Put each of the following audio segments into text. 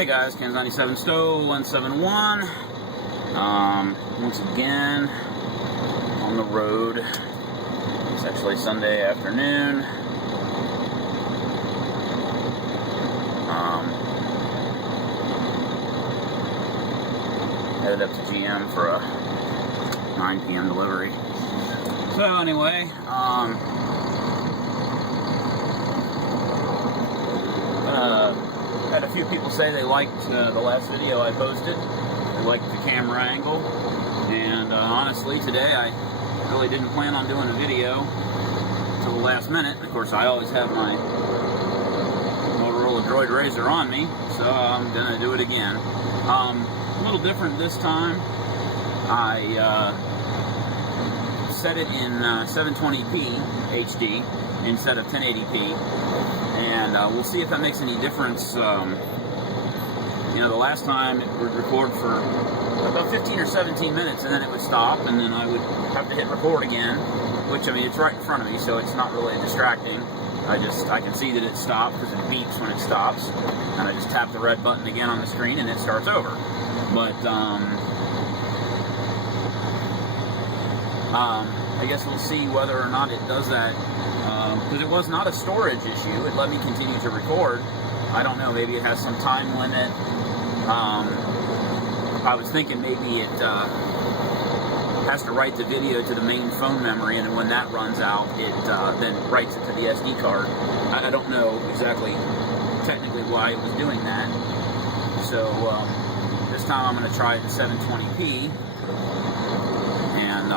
Hey guys, Cans 97 Stowe 171. Once again on the road. It's actually Sunday afternoon. Headed up to GM for a 9 p.m. delivery. So anyway, had a few people say they liked the last video I posted. They liked the camera angle, and honestly today I really didn't plan on doing a video until the last minute. Of course, I always have my Motorola Droid RAZR on me, so I'm gonna do it again. A little different this time. I set it in 720p HD instead of 1080p, and we'll see if that makes any difference. You know, the last time it would record for about 15 or 17 minutes, and then it would stop, and then I would have to hit record again, which, I mean, it's right in front of me, so it's not really distracting. I can see that it stopped because it beeps when it stops, and I just tap the red button again on the screen and it starts over. But I guess we'll see whether or not it does that, because it was not a storage issue. It let me continue to record. I don't know, maybe it has some time limit. I was thinking maybe it has to write the video to the main phone memory, and when that runs out, it then writes it to the SD card. I don't know exactly technically why it was doing that. So this time I'm going to try the 720p, and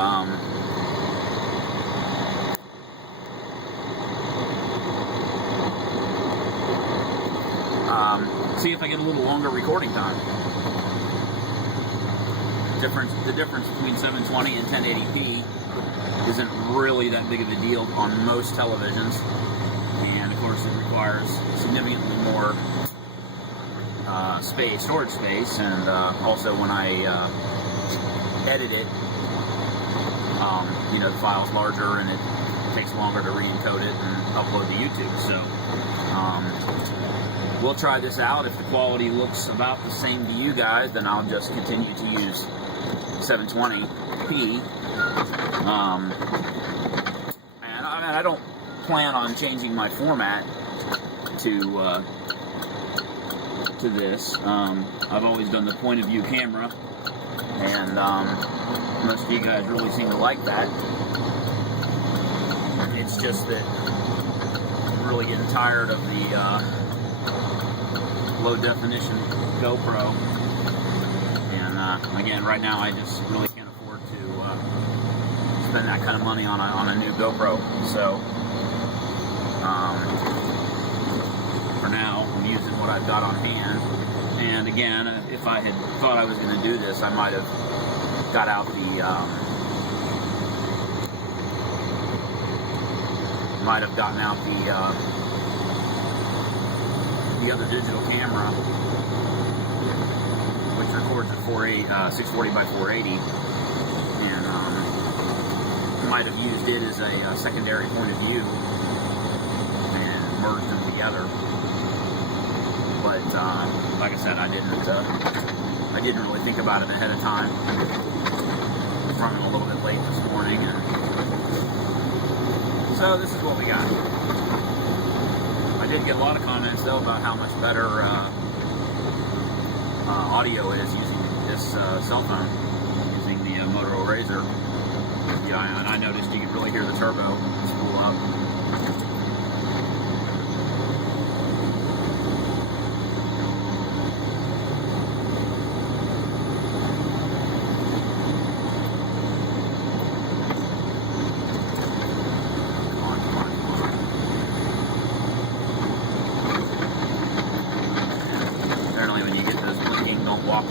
see if I get a little longer recording time. The difference between 720 and 1080p isn't really that big of a deal on most televisions, and of course it requires significantly more storage space, and also when I edit it, you know, the file's larger and it takes longer to re-encode it and upload to YouTube. So we'll try this out. If the quality looks about the same to you guys, then I'll just continue to use 720p. And I don't plan on changing my format to this. I've always done the point of view camera, and most of you guys really seem to like that. It's just that I'm really getting tired of the low definition GoPro, and again, right now I just really can't afford to spend that kind of money on a new GoPro. So for now, I'm using what I've got on hand. And again, if I had thought I was going to do this, I might have got out the other digital camera, which records at 640 by 480, and might have used it as a secondary point of view and merged them together. But like I said, I didn't really think about it ahead of time. I was running a little bit late this morning, and so this is what we got. I did get a lot of comments though about how much better audio is using this cell phone, using the Motorola RAZR. Yeah, and I noticed you could really hear the turbo spool up.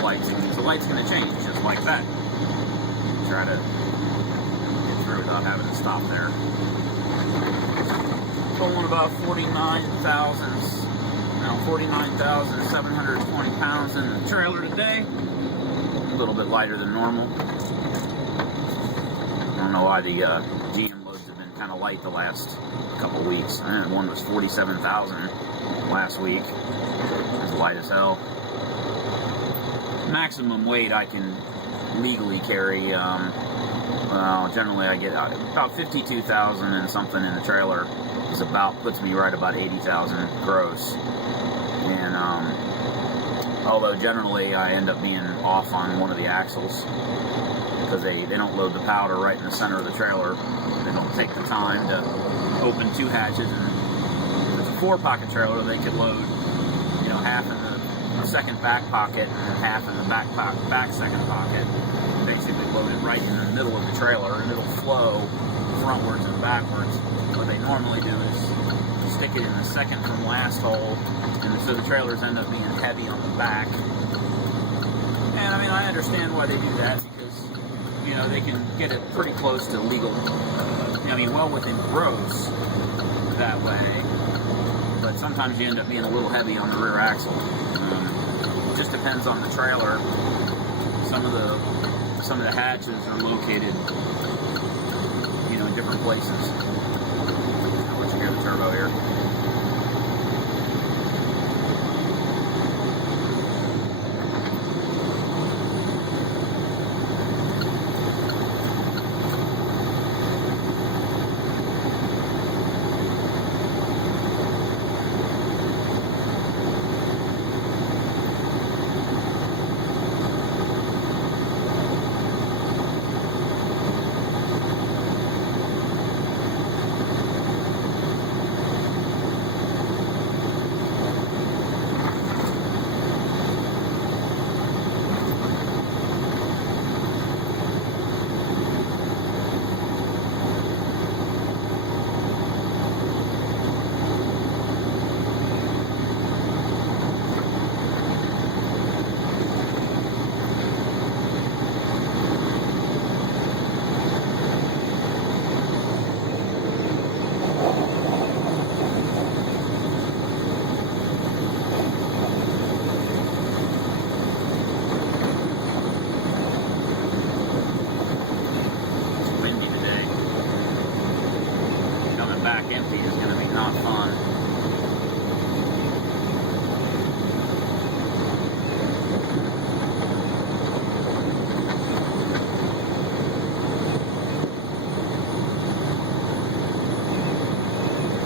Lights, and the light's going to change just like that. Try to get through without having to stop there. Pulling about 49,720 pounds in the trailer today. A little bit lighter than normal. I don't know why the GM loads have been kind of light the last couple weeks. One was 47,000 last week. It's light as hell. maximum weight I can legally carry. Well, generally I get about 52,000 and something in the trailer. Is about, puts me right about 80,000 gross. And although generally I end up being off on one of the axles because they don't load the powder right in the center of the trailer. They don't take the time to open two hatches, and it's a 4-pocket trailer. They could load, you know, half in the second back pocket and half in the back second pocket. Basically load it right in the middle of the trailer, and it'll flow frontwards and backwards. What they normally do is stick it in the second from last hole, and so the trailers end up being heavy on the back. And I mean, I understand why they do that, because, you know, they can get it pretty close to legal, I mean, well within gross that way, but sometimes you end up being a little heavy on the rear axle. It just depends on the trailer. Some of the hatches are located, you know, in different places. I'll let you hear the turbo here. Back empty is going to be not fun.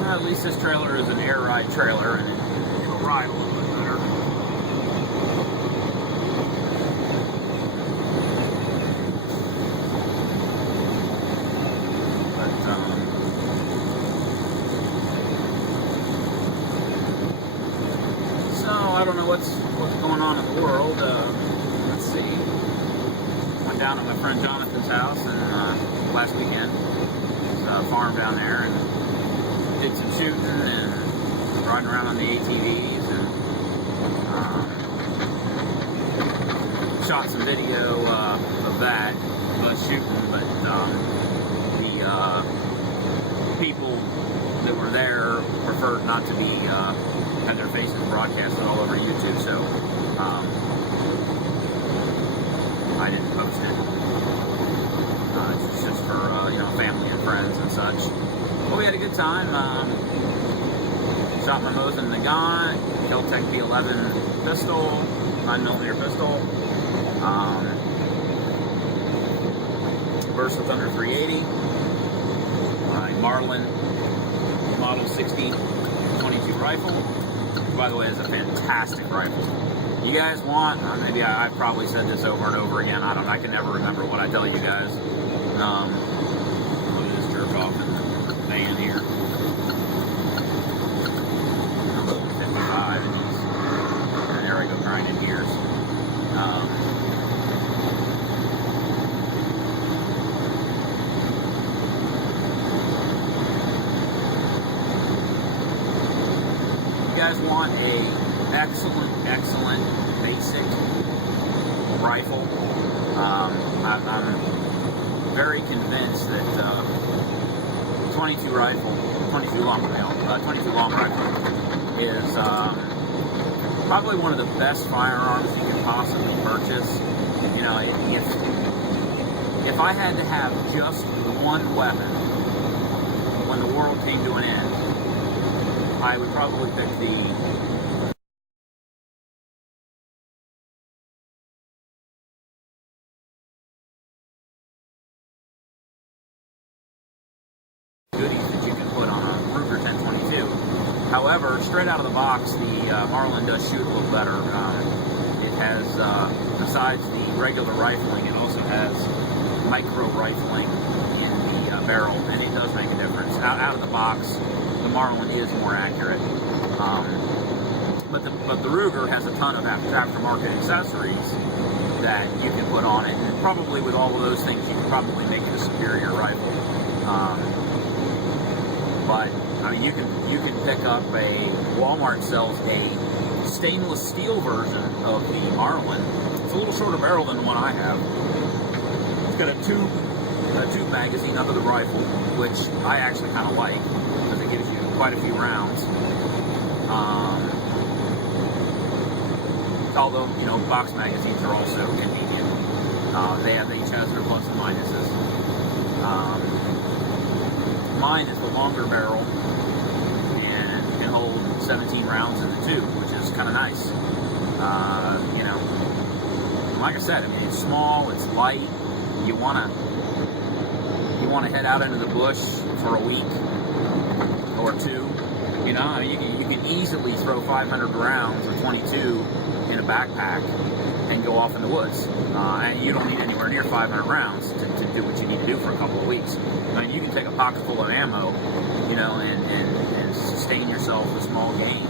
Well, at least this trailer is an air ride trailer, and it'll ride a little bit better. I don't know what's going on in the world. Let's see. Went down to my friend Jonathan's house and last weekend. It's a farm down there, and did some shooting and riding around on the ATVs, and shot some video of that, us shooting. But the people that were there preferred not to be had their faces broadcasted all over YouTube, so I didn't post it. It's just for you know, family and friends and such. But we had a good time. Shot my Mosin Nagant, Kel-Tec P11 pistol, 9mm pistol. Versa Thunder 380. My Marlin Model 60 22 rifle. By the way, it's a fantastic rifle. You guys want, maybe I've probably said this over and over again. I can never remember what I tell you guys. Look at this jerk off in the van here. I'm loading 55 and he's, and there I go grinding gears. You guys want a excellent basic rifle. I'm very convinced that 22 long rifle is probably one of the best firearms you can possibly purchase. You know, if I had to have just one weapon when the world came to an end, I would probably pick the However, straight out of the box, the Marlin does shoot a little better. It has, besides the regular rifling, it also has micro rifling in the barrel, and it does make a difference. Out of the box, the Marlin is more accurate. But the Ruger has a ton of aftermarket accessories that you can put on it, and probably with all of those things, you can probably make it a superior rifle. But I mean, you can pick up Walmart sells a stainless steel version of the Marlin. It's a little shorter barrel than the one I have. It's got a tube magazine under the rifle, which I actually kind of like because it gives you quite a few rounds. Although, you know, box magazines are also convenient. They each has their plus and minuses. Mine is the longer barrel and can hold 17 rounds in the tube, which is kind of nice. You know, like I said, I mean, it's small, it's light. You wanna head out into the bush for a week or two. You know, I mean, you can easily throw 500 rounds of 22 in a backpack and go off in the woods. And you don't need anywhere near 500 rounds to do what you need to do for a couple of weeks. I mean, you can take a pocket full of ammo, you know, and sustain yourself with small game.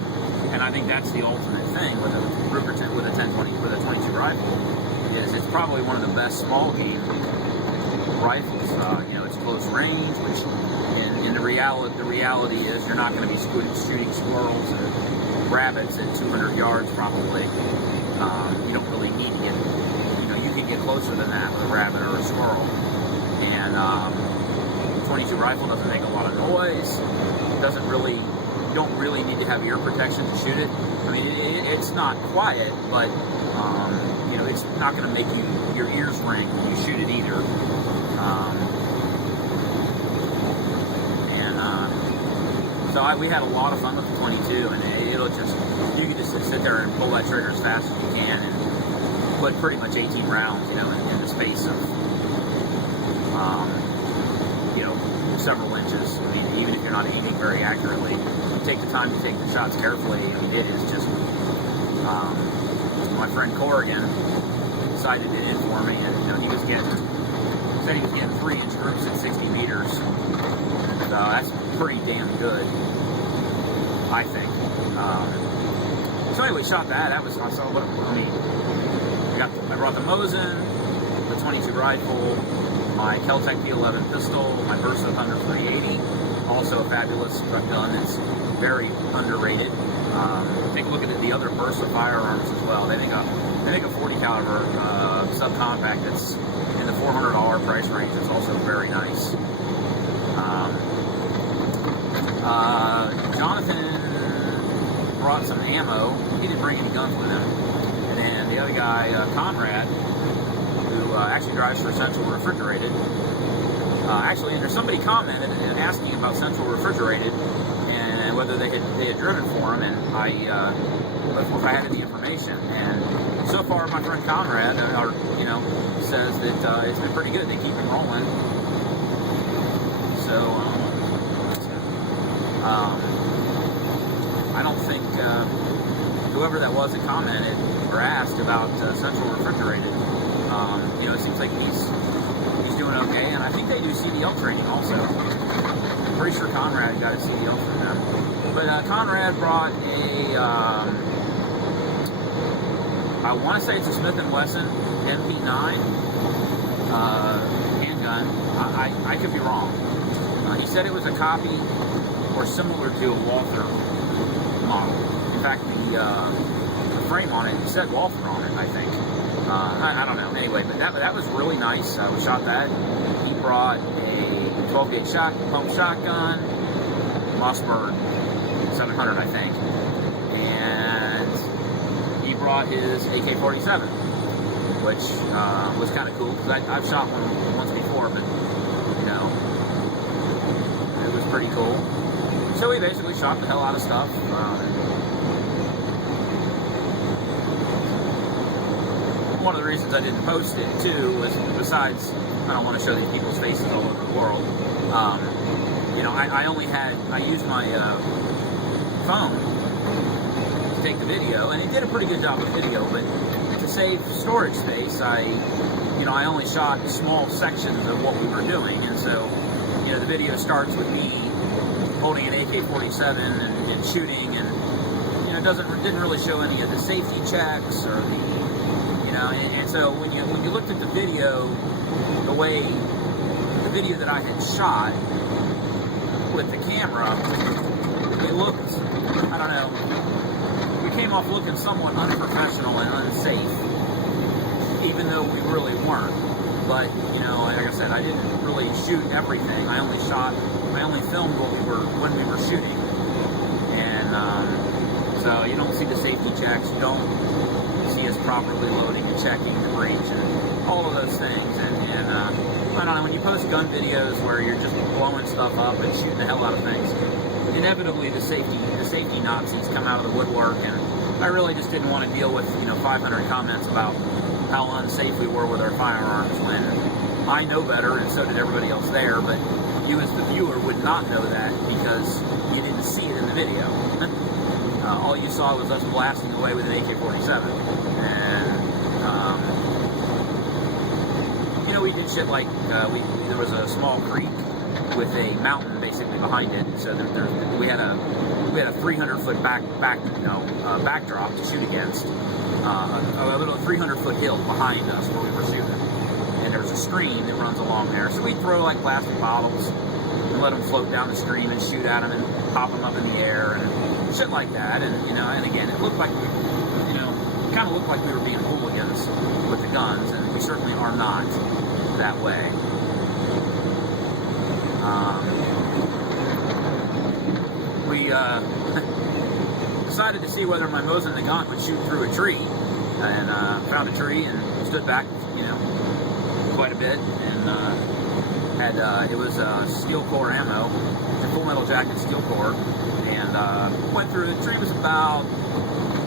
And I think that's the ultimate thing with a Ruger with a 22 rifle. Is it's probably one of the best small game rifles. You know, it's close range, which in the reality is you're not going to be shooting squirrels and rabbits at 200 yards probably. You don't really need to get, you know, you can get closer than that with a rabbit or a squirrel. And 22 rifle doesn't make a lot of noise. You don't really need to have ear protection to shoot it. I mean, it's not quiet, but you know, it's not going to make your ears ring when you shoot it either. So we had a lot of fun with the 22, and you can just sit there and pull that trigger as fast as you can, and put pretty much 18 rounds, you know, in the space of, you know, several inches. I mean, even if you're not aiming very accurately, you take the time to take the shots carefully. I mean, it is just, my friend Corrigan sighted it in for me, and, you know, he said he was getting 3-inch groups at 60 meters. So that's pretty damn good, I think. So anyway, shot that. That was, I saw what I mean. I brought the Mosin, the 22 rifle, my Kel-Tec P11 pistol, my Versa Thunder 380, also a fabulous gun that's very underrated. Take a look at the other Versa firearms as well. They make a 40 caliber subcompact that's in the $400 price range. It's also very nice. Jonathan brought some ammo. He didn't bring any guns with him. And then the other guy, Conrad, who actually drives for Central Refrigerated. Actually, there's somebody commented and asking about Central Refrigerated and whether they had driven for him, and if I had any information. And so far, my friend Conrad, says that it's been pretty good. They keep them rolling. So. I don't think whoever that was that commented or asked about Central Refrigerated, it seems like he's doing okay, and I think they do CDL training also. I'm pretty sure Conrad got a CDL from them. But Conrad brought I want to say it's a Smith & Wesson MP9 handgun. I could be wrong. He said it was a copy or similar to a Walther model. In fact, the frame on it said Walther on it, I think. I don't know. Anyway, but that was really nice. We shot that. He brought a 12-gauge pump shotgun, Mossberg 700, I think. And he brought his AK-47, which was kind of cool because I've shot one once before, but it was pretty cool. So we basically shot the hell out of stuff. One of the reasons I didn't post it too was, besides I don't want to show these people's faces all over the world, I used my phone to take the video, and it did a pretty good job of video, but to save storage space, I only shot small sections of what we were doing, and so, the video starts with me holding an AK-47 and shooting, and, didn't really show any of the safety checks or the, and so when you looked at the video, the video that I had shot with the camera, it looked, I don't know, we came off looking somewhat unprofessional and unsafe, even though we really weren't. But, like I said, I didn't really shoot everything. I only filmed when we were shooting. And so you don't see the safety checks, you don't see us properly loading and checking the breech and all of those things. And I don't know, when you post gun videos where you're just blowing stuff up and shooting the hell out of things, inevitably the safety Nazis come out of the woodwork, and I really just didn't want to deal with 500 comments about how unsafe we were with our firearms when I know better, and so did everybody else there, but you as the viewer would not know that because you didn't see it in the video. All you saw was us blasting away with an AK-47, and we did shit like there was a small creek with a mountain basically behind it, so we had a 300-foot backdrop to shoot against, a little 300-foot hill behind us where we were shooting, and there was a stream that runs along there, so we'd throw like plastic bottles and let them float down the stream and shoot at them and pop them up in the air and shit like that, and and again, it looked like kind of looked like we were being hooligans with the guns, and we certainly are not that way. We decided to see whether my Mosin Nagant would shoot through a tree, and found a tree and stood back, quite a bit, and had it was steel core ammo, a full metal jacket steel core, and went through. The tree was about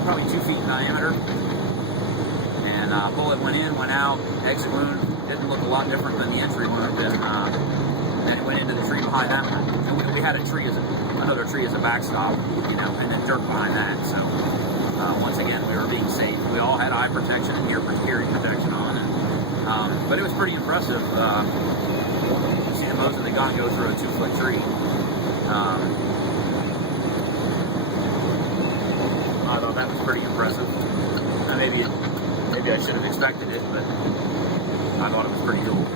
probably 2 feet in diameter, and bullet went in, went out, exit wound didn't look a lot different than the entry wound, and then it went into the tree behind that one. And we had another tree as a backstop, and then dirt behind that. So once again, we were being safe. We all had eye protection and hearing protection on, and but it was pretty impressive. You see the Mosin Nagant go through a 2-foot tree. I thought that was pretty impressive. Maybe I should have expected it, but I thought it was pretty cool.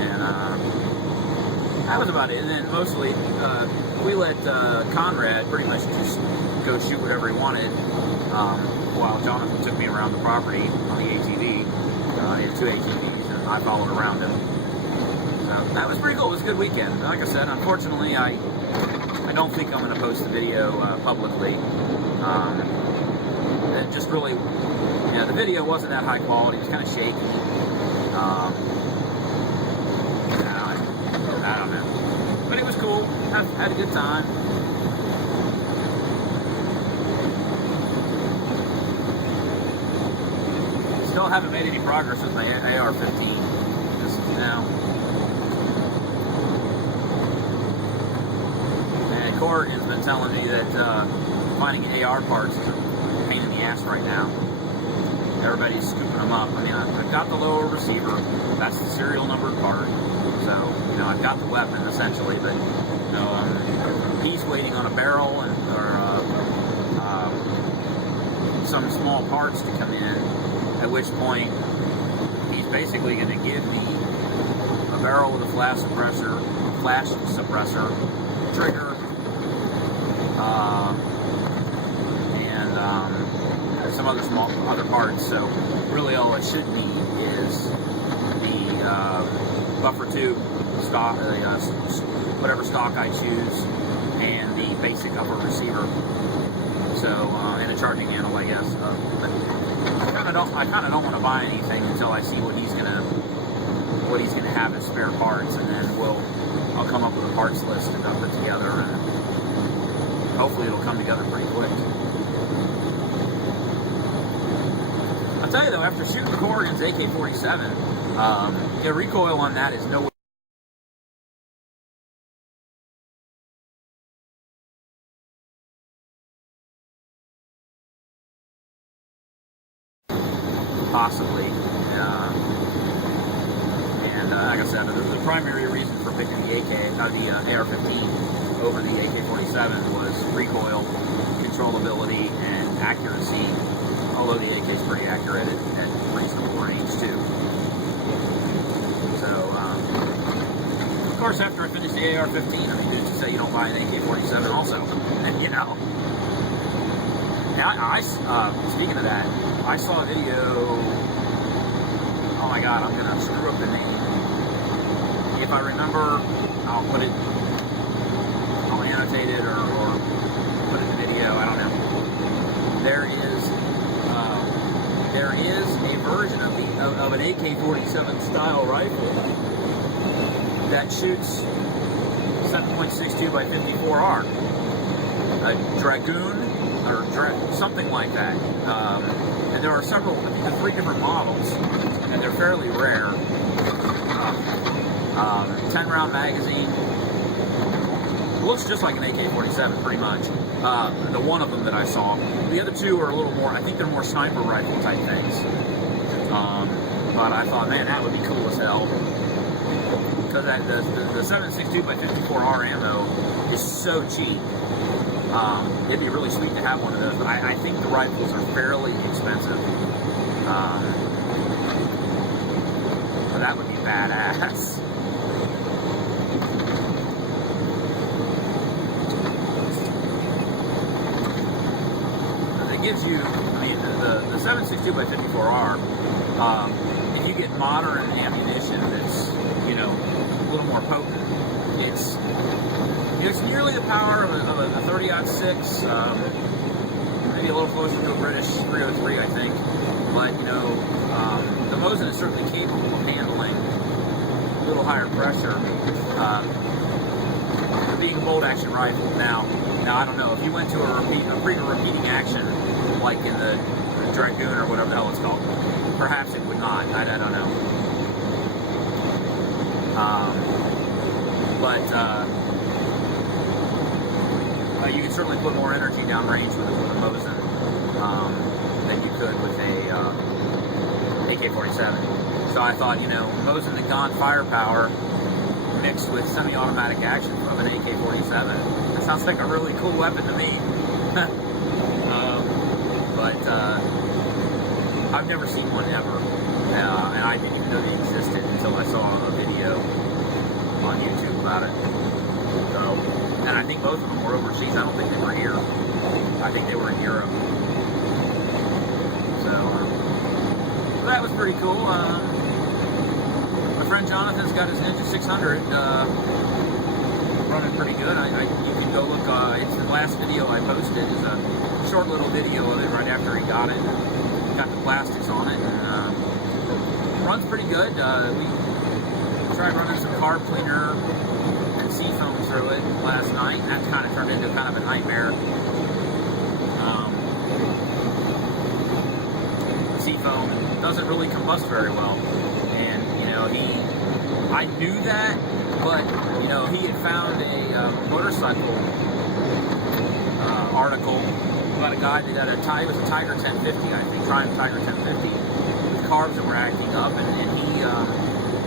And that was about it. And then mostly, we let Conrad pretty much just go shoot whatever he wanted, while Jonathan took me around the property on the ATV. He had 2 ATVs, and I followed around him. So that was pretty cool. It was a good weekend. Like I said, unfortunately, I don't think I'm going to post the video publicly. It just really, the video wasn't that high quality. It was kind of shaky. I don't know. But it was cool. Had a good time. Still haven't made any progress with my AR-15. And Court has been telling me that finding AR parts is a pain in the ass right now. Everybody's scooping them up. I mean, I've got the lower receiver. That's the serial numbered part. So, I've got the weapon essentially, but he's waiting on a barrel or some small parts to come in. At which point, he's basically going to give me a barrel with a flash suppressor, trigger, and some other parts. So really, all it should be is the buffer tube, stock, whatever stock I choose, and the basic upper receiver. So and a charging handle, I guess. But I kind of don't want to buy anything until I see what he's gonna have as spare parts, and then I'll come up with a parts list and I'll put together, and hopefully it'll come together pretty quick. I'll tell you though, after shooting Corrigan's AK-47, the recoil on that is nowhere possibly. And like I said, the primary reason for picking the AR-15 over the AK-47 was recoil, controllability, and accuracy. Although the AK is pretty accurate at reasonable range too. So, of course, after I finished the AR-15, I mean, who's to say you don't buy an AK-47 also? You know. Now, speaking of that, I saw a video. Oh my God, I'm gonna screw up the name. If I remember, I'll put it. I'll annotate it or put it in the video. I don't know. There is a version of an AK-47 style rifle that shoots 7.62 by 54R, a Dragoon or something like that. And there are several, I think there are 3 different models, and they're fairly rare. 10-round magazine. Looks just like an AK-47, pretty much. The one of them that I saw. The other 2 are a little more, I think they're more sniper rifle type things. But I thought, man, that would be cool as hell. Because the 7.62 by 54R ammo is so cheap. It'd be really sweet to have one of those. But I think the rifles are fairly expensive. So that would be badass. Gives you, I mean, the 7.62 by 54R, if you get modern ammunition that's, you know, a little more potent, it's nearly the power of a 30-06, maybe a little closer to a British 303, I think, but, you know, the Mosin is certainly capable of handling a little higher pressure, being a bolt action rifle. Now I don't know, if you went to a repeating action, like in the Dragoon or whatever the hell it's called, perhaps it would not. I don't know. But you can certainly put more energy downrange with a Mosin than you could with a AK-47. So I thought, you know, Mosin and Gone firepower mixed with semi-automatic action from an AK-47. That sounds like a really cool weapon to me. But I've never seen one ever, and I didn't even know they existed until I saw a video on YouTube about it. So, and I think both of them were overseas. I don't think they were here. I think they were in Europe. So that was pretty cool. My friend Jonathan's got his Ninja 600 running pretty good. You can go look. It's the last video I posted. Is a short little video of it right after he got it. Got the plastics on it, and runs pretty good. We tried running some carb cleaner and seafoam through it last night, and that kind of turned into kind of a nightmare. Seafoam doesn't really combust very well, and you know I knew that, but you know he had found a motorcycle article about a guy that had it was a Tiger 1050, I think, Triumph Tiger 1050, with carbs that were acting up, and he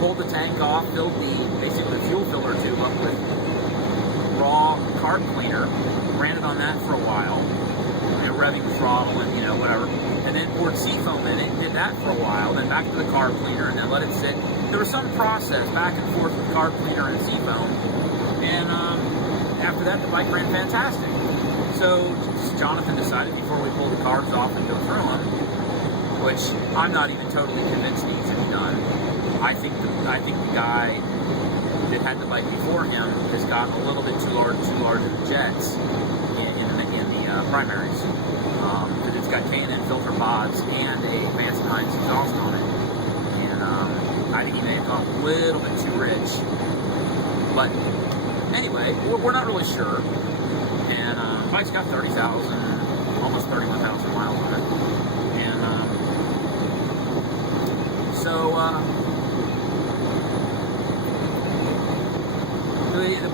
pulled the tank off, filled basically the fuel filler tube up with raw carb cleaner, ran it on that for a while, you know, revving the throttle and, you know, whatever, and then poured seafoam in it, did that for a while, then back to the carb cleaner, and then let it sit. There was some process back and forth with carb cleaner and seafoam, and after that the bike ran fantastic. So Jonathan decided, before we pulled the carbs off and go through them, which I'm not even totally convinced needs to be done. I think the guy that had the bike before him has gotten a little bit too large in the jets in the primaries, because it's got K&N filter pods and a Fancy Hinds exhaust on it, and I think he may have gone a little bit too rich. But anyway, we're not really sure. And the bike's got 30,000, almost 31,000 miles on it.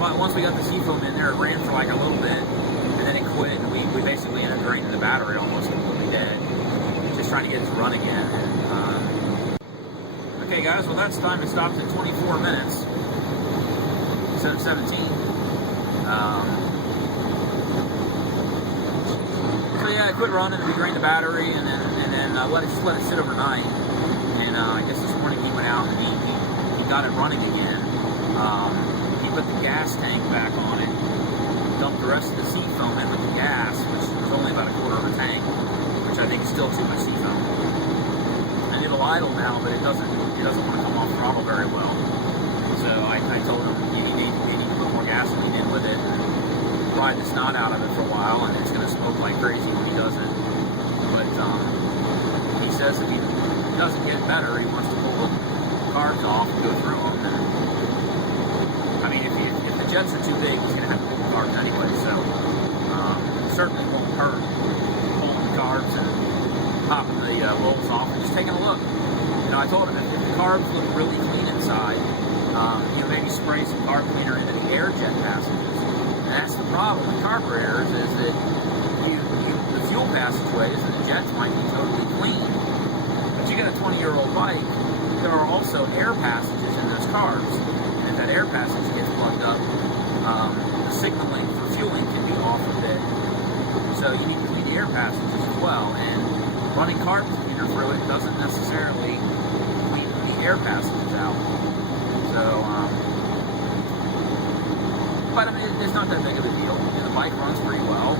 And once we got the seafoam in there, it ran for like a little bit, and then it quit, and we basically ended up draining the battery almost completely dead, just trying to get it to run again. And Okay guys, well that's time. It stopped at 24 minutes instead of 17. So yeah, I quit running, we drained the battery, and then let it sit overnight. And I guess this morning he went out and he got it running again. He put the gas tank back on it, dumped the rest of the sea foam in with the gas, which was only about a quarter of a tank, which I think is still too much sea foam. And it'll idle now, but it doesn't want to come off throttle very well. So I told him you need to put more gasoline in with it, and ride the snot out of it for a while, and it's going to smoke like crazy when he does it. But he says if he doesn't get better, he wants to pull the carbs off and go through them. And I mean, if the jets are too big, he's going to have to pull the carbs anyway. So it certainly won't hurt pulling the carbs and popping the rolls off and just taking a look. You know, I told him if the carbs look really clean inside, you know, maybe spray some carb cleaner into the air jet passages. And that's the problem with carburetors, is that the fuel passageways and the jets might be totally clean, but you got a 20-year-old bike, there are also air passages in those carbs. And if that air passage gets plugged up, the signaling for fueling can be off a bit. So you need to clean the air passages as well. And running carb cleaner through it doesn't necessarily clean the air passages out. So, but I mean, it's not that big of a deal. And the bike runs pretty well.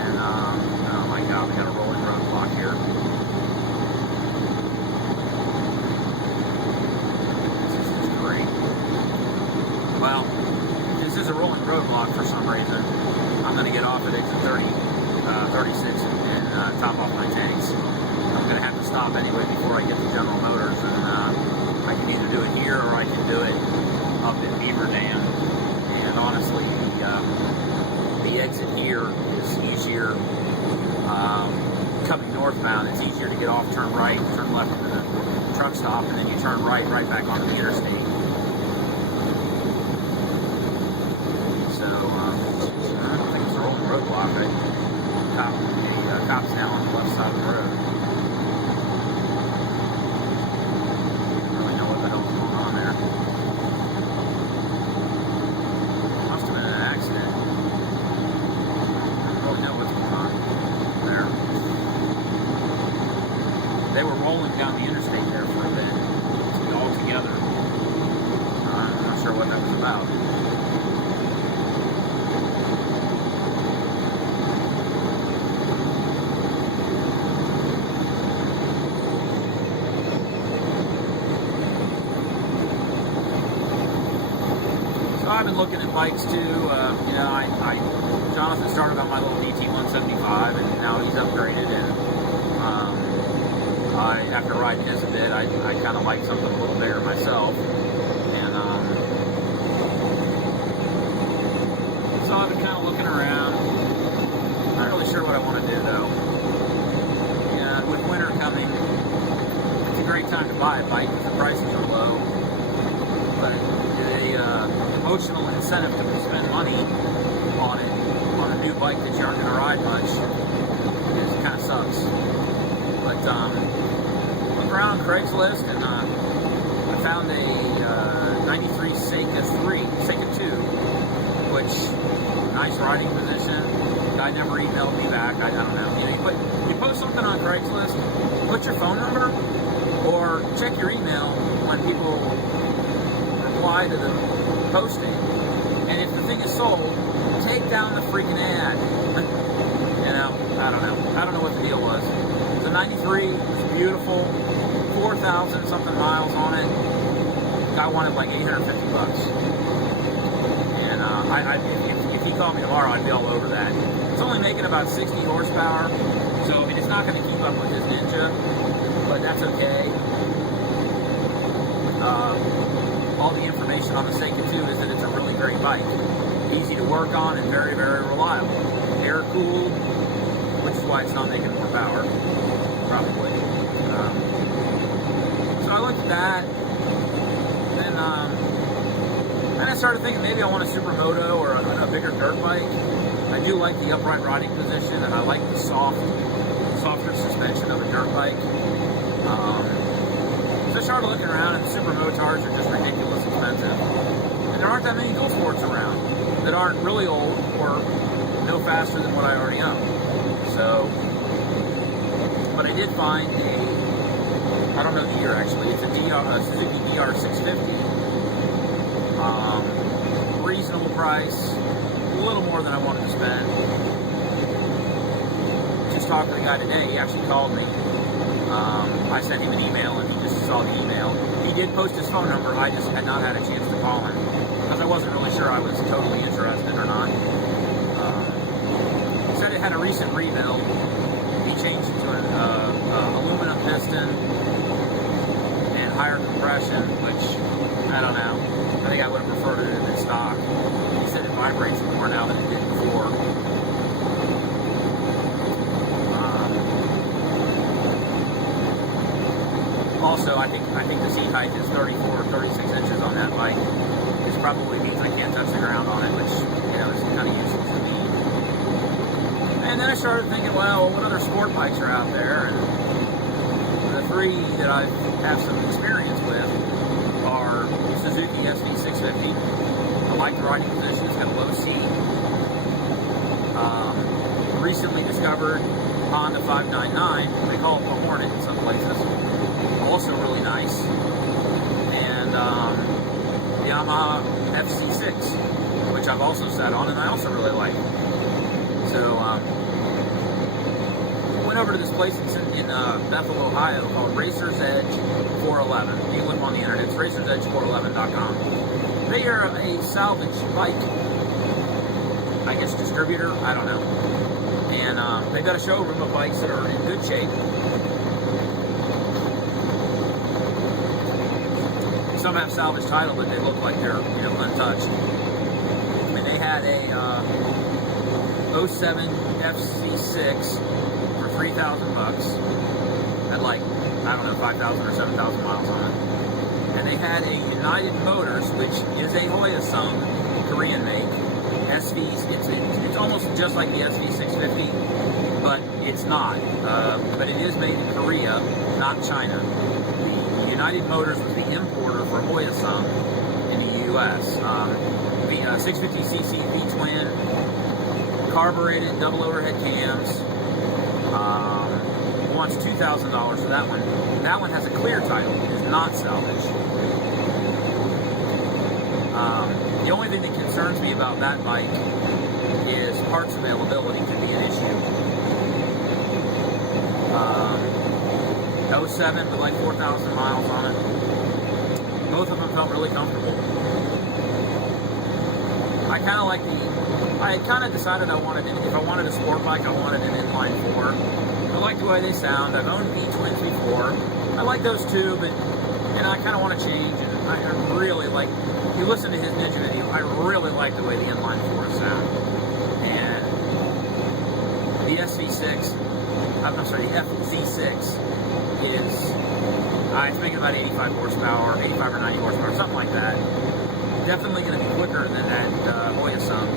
And, oh my God, we got a rolling roadblock here. This is great. Well, this is a rolling roadblock for some reason. I'm going to get off at exit 36 and top off my tanks. I'm going to have to stop anyway before I get to General Motors, and I can either do it here or I can do it up in Beaver Dam. And honestly, the exit here is easier. Coming northbound, it's easier to get off, turn right, turn left to the truck stop, and then you turn right back onto the interstate. So I don't think it's a rolling roadblock. The cop's now on the left side of the road. They were rolling down the interstate there for a bit, all together. I'm not sure what that was about. So I've been looking at bikes too. You know, Jonathan started on my little DT175, and now he's upgraded, and after riding his a bit, I kind of like something a little bigger myself, and so I've been kind of looking around. Not really sure what I want to do though. Yeah, with winter coming, it's a great time to buy a bike because the prices are low, but the emotional incentive to spend money on it, on a new bike that you aren't going to ride much, it kind of sucks. But around Craigslist, and I found a 93 Seika 2, which, nice riding position. Guy never emailed me back. I don't know. You know, you post something on Craigslist, put your phone number, or check your email when people reply to the posting. And if the thing is sold, take down the freaking ad. You know, I don't know. I don't know what the deal was. The 93 was beautiful, 4,000 something miles on it. Guy wanted like $850. And if he called me tomorrow, I'd be all over that. It's only making about 60 horsepower, so I mean, it's not going to keep up with his Ninja, but that's okay. All the information on the Seika 2 is that it's a really great bike. Easy to work on and very, very reliable. Air-cooled, which is why it's not making more power. Probably. So I looked at that, and then I started thinking maybe I want a Supermoto or a bigger dirt bike. I do like the upright riding position, and I like the softer suspension of a dirt bike. So I started looking around, and the super motors are just ridiculous expensive. And there aren't that many dual sports around that aren't really old or no faster than what I already own. So, but I did find I don't know the year actually, it's a Suzuki DR650. Reasonable price, a little more than I wanted to spend. Just talked to the guy today, he actually called me. I sent him an email and he just saw the email. He did post his phone number, I just had not had a chance to call him because I wasn't really sure I was totally interested or not. He said it had a recent rebuild. He changed it to an aluminum piston and higher compression, which, I don't know. I think I would have preferred it in stock. He said it vibrates more now than it did before. Also, I think the seat height is 34 or 36 inches on that bike, which probably means I can't touch the ground on it, which, you know, is kind of useless to me. And then I started thinking, well, what other sport bikes are out there? And the three that I have some experience with are Suzuki SV650. I like the riding position, it's got a low seat. Recently discovered Honda 599, they call it the Hornet in some places. Also really nice. And Yamaha FC6, which I've also sat on and I also really like. So went over to this place in Bethel, Ohio called RAZR's Edge 411. You can look on the internet, it's razorsedge411.com. They are a salvage bike, I guess, distributor, I don't know. And they've got a showroom of bikes that are in good shape. Some have salvage title, but they look like they're, you know, untouched. And they had a 07 FC6 for $3,000 at like, I don't know, 5,000 or 7,000 miles on it. And they had a United Motors, which is a Hoyasung, Korean make, SVs. It's almost just like the SV650, but it's not. But it is made in Korea, not China. The United Motors was the importer for Hoyasung in the U.S. The 650cc V-twin, carbureted, double overhead cams. Wants $2,000 for that one. That one has a clear title. It is not salvage. The only thing that concerns me about that bike is parts availability could be an issue. 07 with like 4,000 miles on it. Both of them felt really comfortable. I kind of decided I wanted, if I wanted a sport bike, I wanted an inline 4. I like the way they sound. I've owned V-twins before. I like those too, but, you know, I kind of want to change, and I really like, if you listen to his Ninja video, I really like the way the inline 4s sound. And the SV6, I'm sorry, the FZ6 is, it's making about 85 horsepower, 85 or 90 horsepower, something like that. Definitely going to be quicker than that Hoyasung.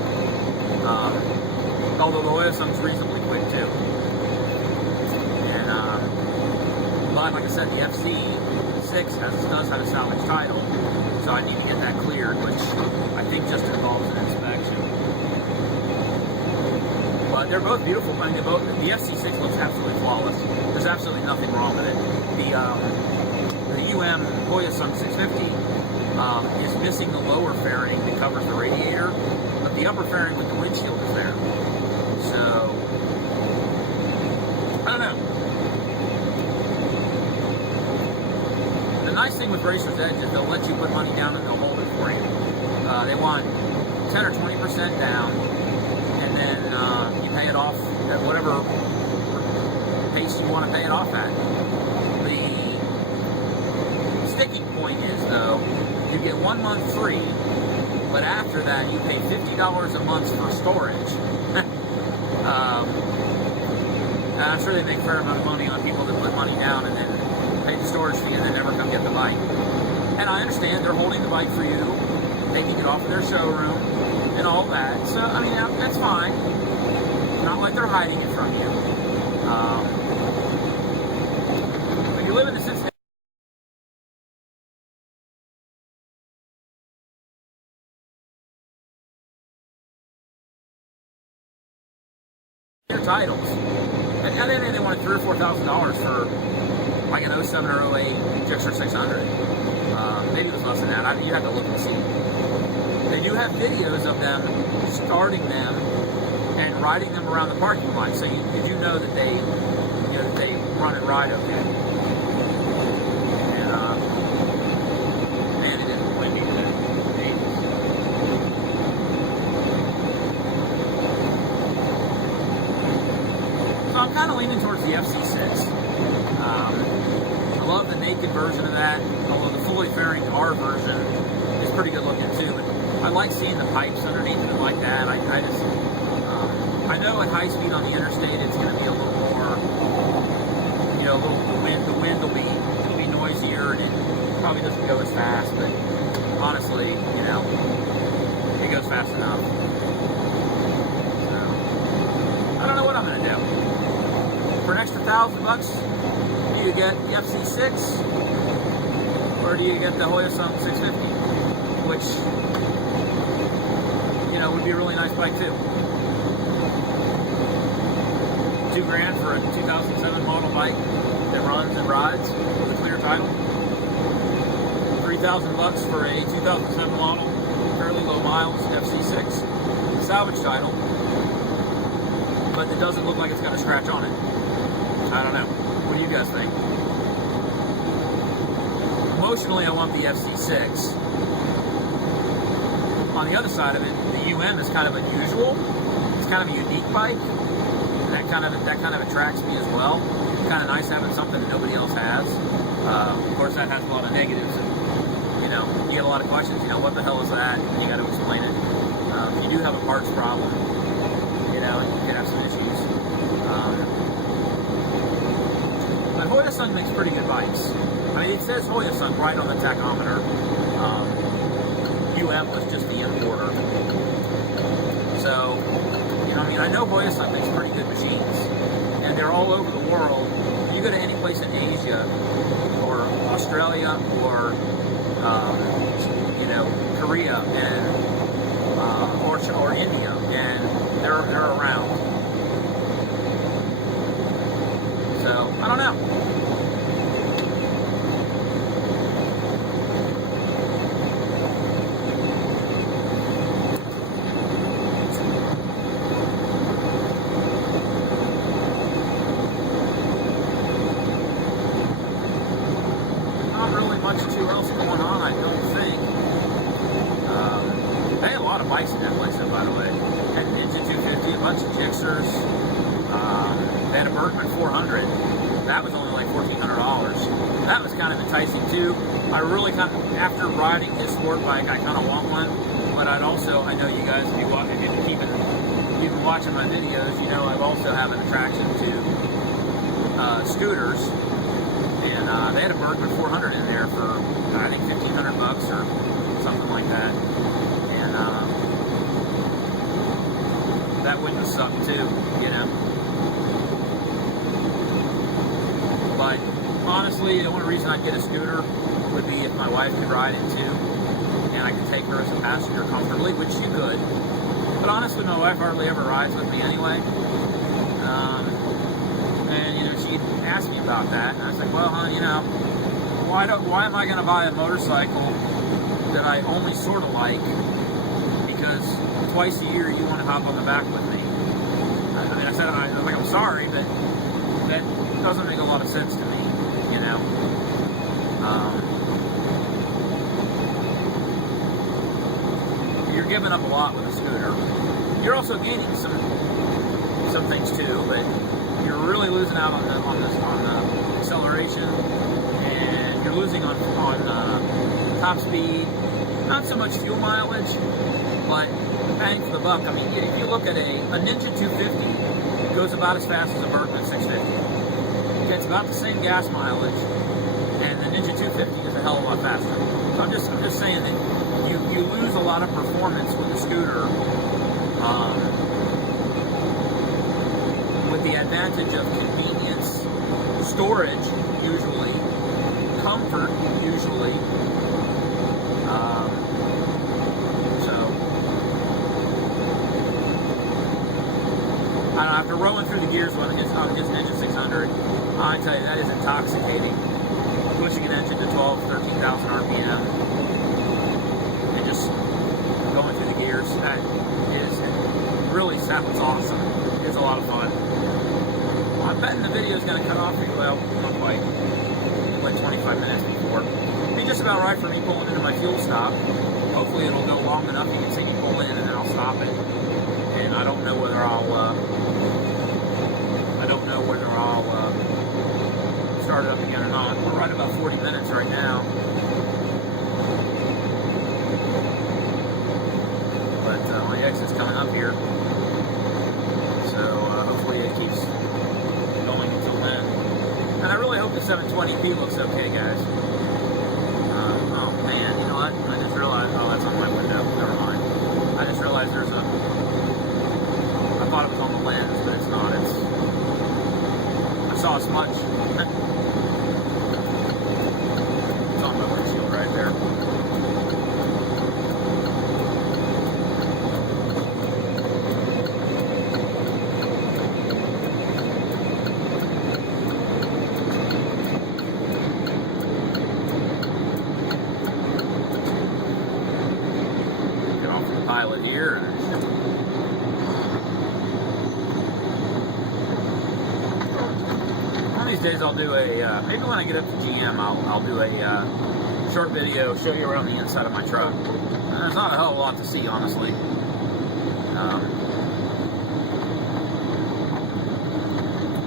Although the Hoyasung's reasonably quick too. And, but like I said, the FC6 does have a salvage title, so I need to get that cleared, which I think just involves an inspection. But they're both beautiful. I mean, the FC6 looks absolutely flawless. There's absolutely nothing wrong with it. The Hoyasung 650 is missing the lower fairing that covers the radiator, but the upper fairing with the windshield is there. So, I don't know. The nice thing with RAZR's Edge is they'll let you put money down and they'll hold it for you. They want 10 or 20% down, and then you pay it off at whatever pace you want to pay it off at. The sticking point is, though, you get 1 month free, but after that you pay $50 a month for storage. And I'm sure they make a fair amount of money on people that put money down and then pay the storage fee and then never come get the bike. And I understand they're holding the bike for you, taking it off of their showroom and all that. So, I mean, that's fine. Not like they're hiding it from you. When you live in the Cincinnati Their titles. And I think they wanted $3,000 or $4,000 for like an 07 or 08 Gixxer 600. Maybe it was less than that. You have to look and see. They do have videos of them starting them and riding them around the parking lot. So you do know that they, that they run and ride okay. And man, it is windy today. So I'm kind of leaning towards the FC6. I love the naked version of that, although the fully fairing R version is pretty good looking too. But I like seeing the pipes underneath it like that. I just, I know at high speed on the interstate it's going to be a little more, the wind will be noisier and it probably doesn't go as fast. But honestly, it goes fast enough. So, I don't know what I'm going to do. For an extra $1,000, do you get the FC6 or do you get the Hoyosung 650, which would be a really nice bike too. $2,000 for a 2007 model bike that runs and rides with a clear title. $3,000 for a 2007 model, fairly low miles FC6 salvage title, but it doesn't look like it's got a scratch on it. I don't know. What do you guys think? Emotionally, I want the FC6. On the other side of it, the UM is kind of unusual. It's kind of a unique bike. That kind of attracts me as well. It's kind of nice having something that nobody else has. Of course, that has a lot of negatives. And, you get a lot of questions. What the hell is that? And you got to explain it. If you do have a parts problem, you can have some issues. But Hoyosung makes pretty good bikes. I mean, it says Hoyosung right on the tachometer. UM was just the importer. So, I know Hoyosung makes pretty good machines, and they're all over the world. You go to any place in Asia, or Australia, or Korea, and or India, and they're around. So I don't know. Too else going on, I don't think. They had a lot of bikes in that place, by the way. They had Ninja 250, a bunch of Gixxers. They had a Bergman 400. That was only like $1,400. That was kind of enticing too. I really after riding his sport bike, I kind of want one. But I know you guys, if you've been watching my videos, I've also have an attraction to scooters. And they had a Bergman 400 in there for, I think, $1,500 or something like that. And that wouldn't have sucked too, But honestly, the only reason I'd get a scooter would be if my wife could ride it too, and I could take her as a passenger comfortably, which she could. But honestly, my wife hardly ever rides with me anyway. And she asked me about that, and I was like, well, hon, why am I going to buy a motorcycle that I only sort of like because twice a year you want to hop on the back with me? I said, I'm sorry, but that doesn't make a lot of sense to me, You're giving up a lot with a scooter. You're also gaining some things too, but you're really losing out on the acceleration, and you're losing on top speed. Not so much fuel mileage, but bang for the buck. I mean, if you look at a Ninja 250, it goes about as fast as a Bergman 650. It gets about the same gas mileage, and the Ninja 250 is a hell of a lot faster. So I'm just saying that you lose a lot of performance with the scooter. With the advantage of convenience, storage, usually, comfort, usually. after rolling through the gears on his Ninja 600, I tell you, that is intoxicating. Pushing an engine to 13,000 RPM and just going through the gears, that is, it really sounds awesome. It's a lot of fun. Well, I'm betting the video is going to cut off, well, not quite, like 25 minutes before. It'll be just about right for me pulling into my fuel stop. Hopefully it'll go long enough you can see me pull in and then I'll stop it. And I don't know whether I'll start it up again or not. We're right about 40 minutes right now. But my exit's coming up here. So hopefully it keeps going until then. And I really hope the 720p looks okay, guys. Oh man, you know what? I just realized, oh, that's on my window. Never mind. I just realized there's a, I thought it was on the lens, but it's not. It's, I saw a smudge. It's on my windshield right there. Get off the pilot here. These days I'll do a, maybe when I get up to GM, I'll do a short video, show you around the inside of my truck. And there's not a hell of a lot to see, honestly.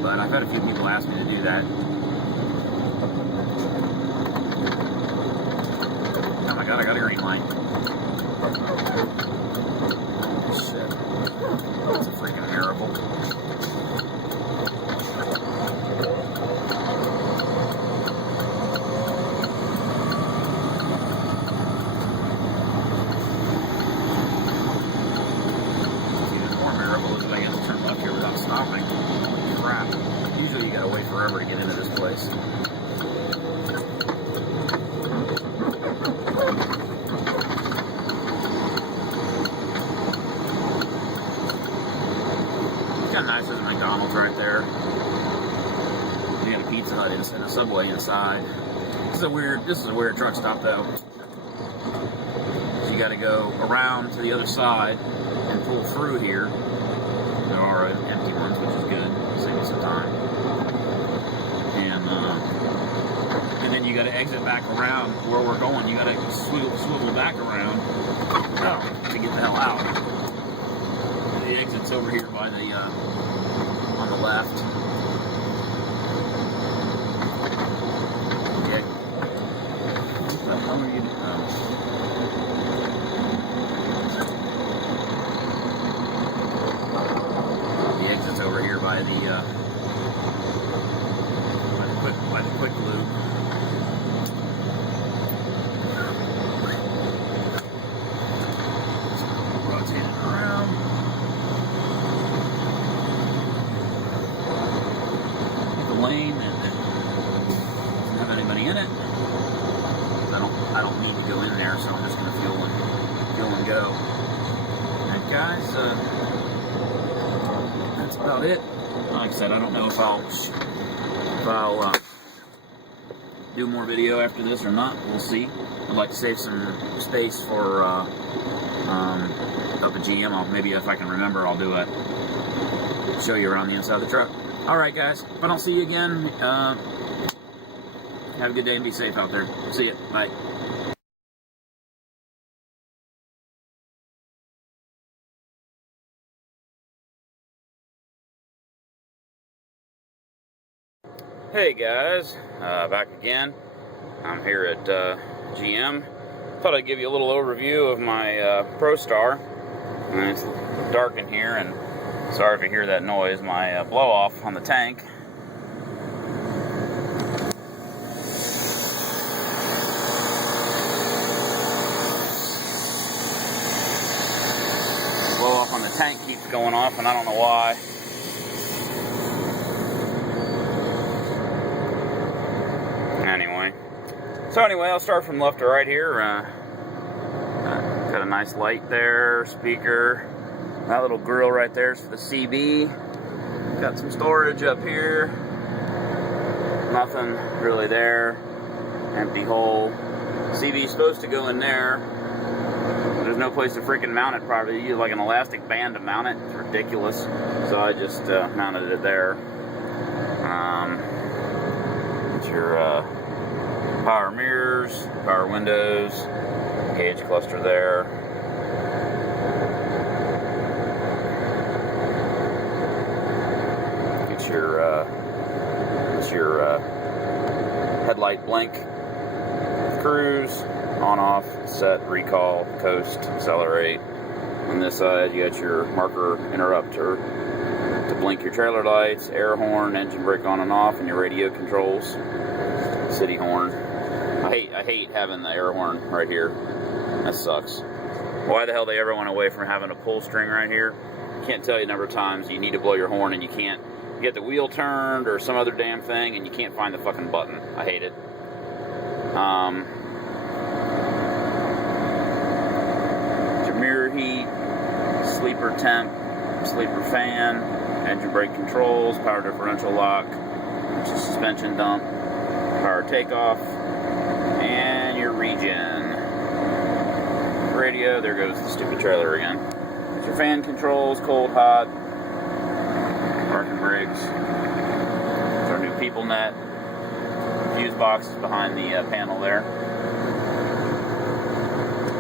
But I've had a few people ask me to do that. Oh my god, I got a green light. Shit. That's a freaking miracle. Stopping. Crap. Usually you gotta wait forever to get into this place. It's kind of nice. There's a McDonald's right there. You got a Pizza Hut and a Subway inside. This is a weird truck stop though. So you gotta go around to the other side and pull through here. There are empty ones, which is good. Save me some time. And then you got to exit back around where we're going. You got to swivel back around to get the hell out. And the exit's over here by the on the left. Yeah. What the hell are you doing? Exits over here by the quick loop. Rotate it around. Hit the lane and doesn't have anybody in it. I don't need to go in there, so I'm just gonna fuel and go. Alright guys, that's about it. Like I said, I don't know if I'll do more video after this or not. We'll see. I'd like to save some space for up at GM. Maybe if I can remember, I'll do it. Show you around the inside of the truck. All right, guys. If I don't see you again, have a good day and be safe out there. See ya. Bye. Hey guys, back again. I'm here at GM. Thought I'd give you a little overview of my ProStar. And it's dark in here, and sorry if you hear that noise. My blow off on the tank. Blow off on the tank keeps going off, and I don't know why. Anyway, I'll start from left to right here. Got a nice light there, speaker. That little grill right there is for the CB. Got some storage up here. Nothing really there. Empty hole. CV's supposed to go in there. There's no place to freaking mount it properly. You use like an elastic band to mount it. It's ridiculous. So I just mounted it there. It's your power mirrors, power windows, gauge cluster there. It's your headlight blink, cruise, on off, set, recall, coast, accelerate. On this side you got your marker interrupter to blink your trailer lights, air horn, engine brake on and off, and your radio controls, city horn. I hate having the air horn right here. That sucks. Why the hell they ever went away from having a pull string right here? Can't tell you a number of times you need to blow your horn and you can't. You get the wheel turned or some other damn thing and you can't find the fucking button. I hate it. Your mirror heat, sleeper temp, sleeper fan, engine brake controls, power differential lock, suspension dump, power takeoff, and your regen. Radio, there goes the stupid trailer again. It's your fan controls, cold, hot, parking brakes. It's our new people net. Fuse box is behind the panel there.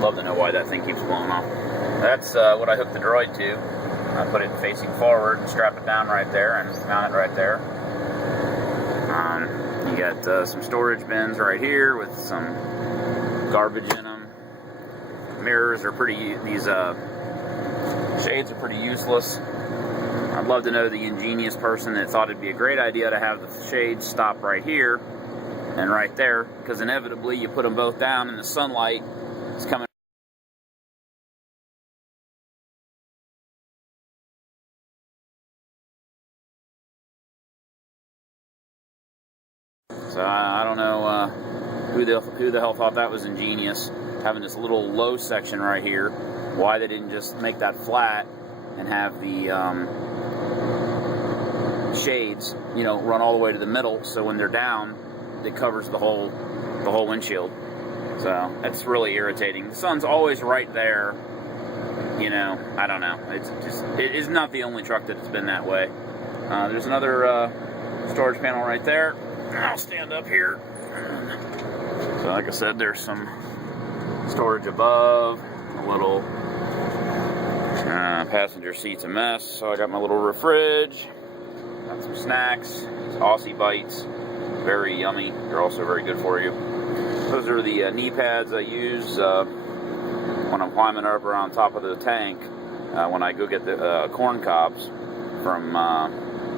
Love to know why that thing keeps blowing off. That's what I hooked the Droid to. I put it facing forward, strap it down right there, and mount it right there. You got some storage bins right here with some garbage in them. Mirrors are pretty, these shades are pretty useless. I'd love to know the ingenious person that thought it'd be a great idea to have the shades stop right here and right there, because inevitably you put them both down and the sunlight is coming. So I don't know who the hell thought that was ingenious, having this little low section right here. Why they didn't just make that flat and have the shades, you know, run all the way to the middle, so when they're down, it covers the whole windshield. So that's really irritating. The sun's always right there. You know, I don't know. It is not the only truck that's been that way. There's another storage panel right there. I'll stand up here. So like I said, there's some storage above, a little passenger seat's a mess, so I got my little fridge, got some snacks, it's Aussie Bites, very yummy, they're also very good for you. Those are the knee pads I use when I'm climbing up around top of the tank, when I go get the corn cobs from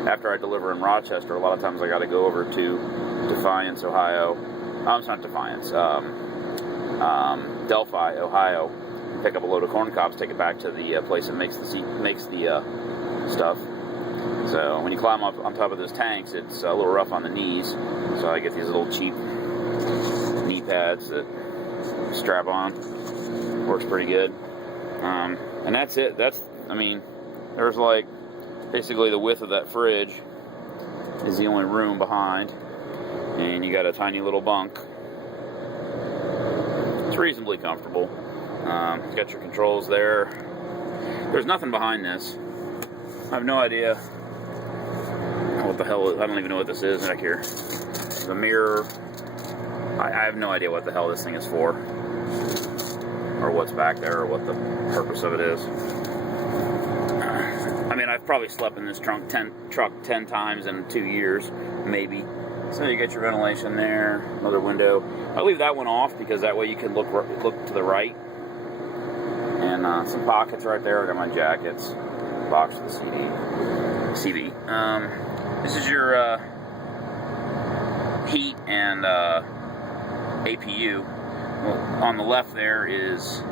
after I deliver in Rochester. A lot of times I got to go over to Defiance, Ohio. Oh, it's not Defiance. Delphi, Ohio. Pick up a load of corn cobs, take it back to the place that makes the stuff. So when you climb up on top of those tanks, it's a little rough on the knees. So I get these little cheap knee pads that strap on. Works pretty good. And that's it. I mean, there's like basically the width of that fridge is the only room behind, and you got a tiny little bunk. It's reasonably comfortable. It's got your controls there. There's nothing behind this. I have no idea what the hell. I don't even know what this is back here. There's a mirror. I have no idea what the hell this thing is for, or what's back there, or what the purpose of it is. I mean, I've probably slept in this truck 10 times in 2 years, maybe. So you get your ventilation there, another window. I leave that one off because that way you can look to the right. And some pockets right there. I got my jackets, box for the CD. This is your heat and APU. Well, on the left there it's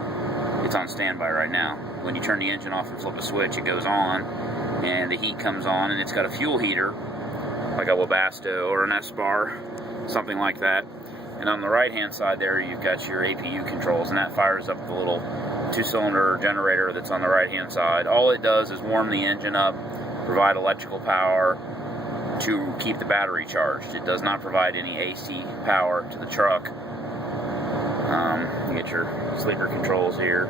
on standby right now. When you turn the engine off and flip a switch, it goes on, and the heat comes on, and it's got a fuel heater, like a Webasto or an S-Bar, something like that. And on the right-hand side there, you've got your APU controls, and that fires up the little 2-cylinder generator that's on the right-hand side. All it does is warm the engine up, provide electrical power to keep the battery charged. It does not provide any AC power to the truck. You get your sleeper controls here.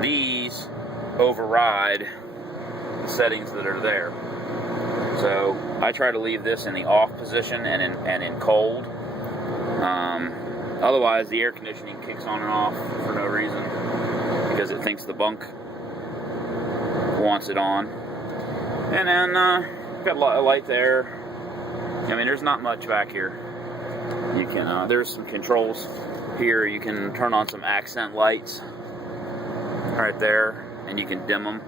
These override the settings that are there. So I try to leave this in the off position and in cold. Otherwise, the air conditioning kicks on and off for no reason because it thinks the bunk wants it on. And then got a light there. I mean, there's not much back here. You can there's some controls here. You can turn on some accent lights right there, and you can dim them.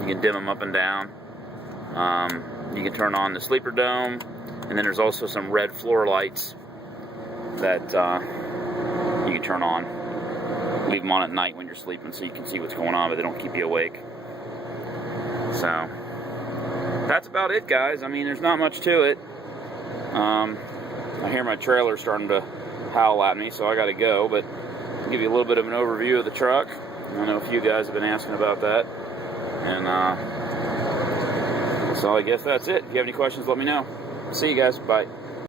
You can dim them up and down. You can turn on the sleeper dome, and then there's also some red floor lights that you can turn on. Leave them on at night when you're sleeping so you can see what's going on, but they don't keep you awake. So that's about it, guys. I mean, there's not much to it. I hear my trailer starting to howl at me, so I gotta go, but I'll give you a little bit of an overview of the truck. I know a few guys have been asking about that, and so I guess that's it. If you have any questions, let me know. See you guys. Bye.